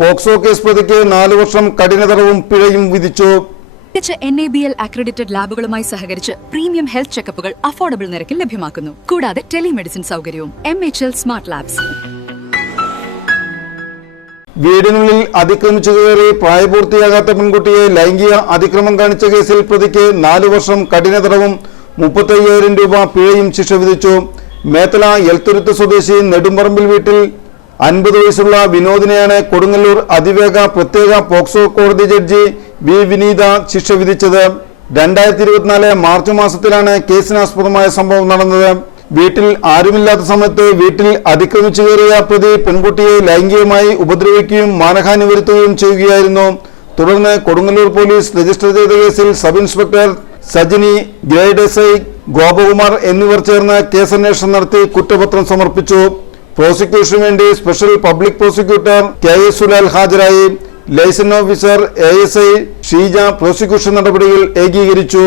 POCSO case പ്രതിക്ക് 4 വർഷം കഠിന തടവും പിഴയും വിധിച്ചു. NABL അക്രഡിറ്റഡ് ലാബുകളുമായി സഹകരിച്ച് പ്രീമിയം ഹെൽത്ത് ചെക്കപ്പുകൾ അഫോർഡബിൾ നിരക്കിൽ ലഭ്യമാക്കുന്നു. കൂടാതെ ടെലിമെഡിസിൻ സൗകര്യവും. MHL smart labs. വീടിനുള്ളിൽ അതിക്രമിച്ചു കയറി പ്രായപൂർത്തിയാകാത്ത പെൺകുട്ടിയെ ലൈംഗിക അതിക്രമം കാണിച്ച കേസിൽ പ്രതിക്ക് 4 വർഷം കഠിന തടവും 35,000 രൂപ പിഴയും ശിക്ഷ വിധിച്ചു. മേത്തല എൽത്തുരുത്ത് സ്വദേശി നെടുമ്പറമ്പിൽ വീട്ടിൽ 50 വയസ്സുള്ള വിനോദിനെയാണ് കൊടുങ്ങല്ലൂർ അതിവേഗ പ്രത്യേക പോക്സോ കോടതി ജഡ്ജി വി വിനീത ശിക്ഷ വിധിച്ചത്. 2024 മാർച്ച് മാസത്തിലാണ് കേസിനാസ്പദമായ സംഭവം നടന്നത്. വീട്ടിൽ ആരുമില്ലാത്ത സമയത്ത് വീട്ടിൽ അതിക്രമിച്ചു കയറിയ പ്രതി പെൺകുട്ടിയെ ലൈംഗികമായി ഉപദ്രവിക്കുകയും മാനഹാനി വരുത്തുകയും ചെയ്യുകയായിരുന്നു. തുടർന്ന് കൊടുങ്ങല്ലൂർ പോലീസ് രജിസ്റ്റർ ചെയ്ത കേസിൽ sub inspector Sajini, grade SI Gopakumar എന്നിവർ ചേർന്ന് കേസന്വേഷണം നടത്തി കുറ്റപത്രം സമർപ്പിച്ചു. പ്രോസിക്യൂഷന് വേണ്ടി special public prosecutor KS Sulal ഹാജരായി. ലൈസൻസ് ഓഫീസർ ASI ഷീജ പ്രോസിക്യൂഷൻ നടപടികൾ ഏകീകരിച്ചു.